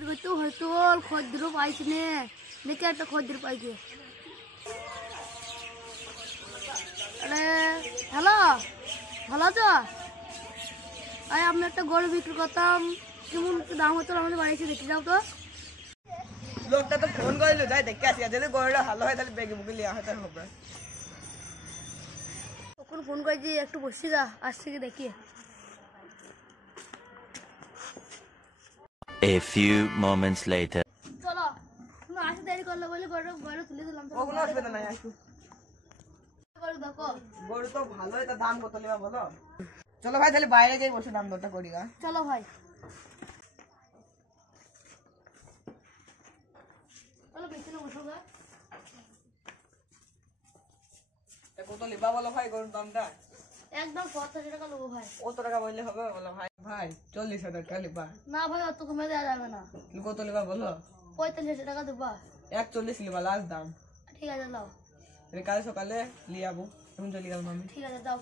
বিক্রি করতে হয়তো খদ্দের পাইছি নে দেখে একটা খদ্দের পাইছে। আরে হ্যালো, ভালো আছো? আরে আমি একটা গরু বিক্রি করতাম, কেমন দাম হতো আমাদের বাড়িতে দেখতে যাও তো। লোকটা তো ফোন করিল, যাই দেখে আসি, যদি গরুটা ভালো হয় তাহলে বেগে বুকে লিয়া হয় তার হবে। তখন ফোন করেছি একটু বসছি যা, আসছে কি দেখি। A few moments later. চলো, তুমি আসতে দেরি করলে বলে গরু তুলে দিলাম। কোনো অসুবিধা নাই, আসু। গরু দেখো, গরু তো ভালোই, তার দাম কত লিবা বলো? চলো ভাই তাহলে বাইরে যাই বসে দাম দরটা করি গা। চলো ভাই, চলো পেছনে বসো গা। কত লিবা বলো ভাই গরুর দামটা? একদম 85 টাকা নেবো ভাই। কত টাকা বললে হবে বলো ভাই? ভাই 40,000 টাকা লিবা। না ভাই, অত কমে দেওয়া যাবে না। কত লিবা বলো? 45 টাকা দেবা। 41 লিবা লাস্ট দাম। ঠিক আছে নাও। কাল সকালে লিয়াবো, এখন চলে গেলাম আমি। ঠিক আছে দাও।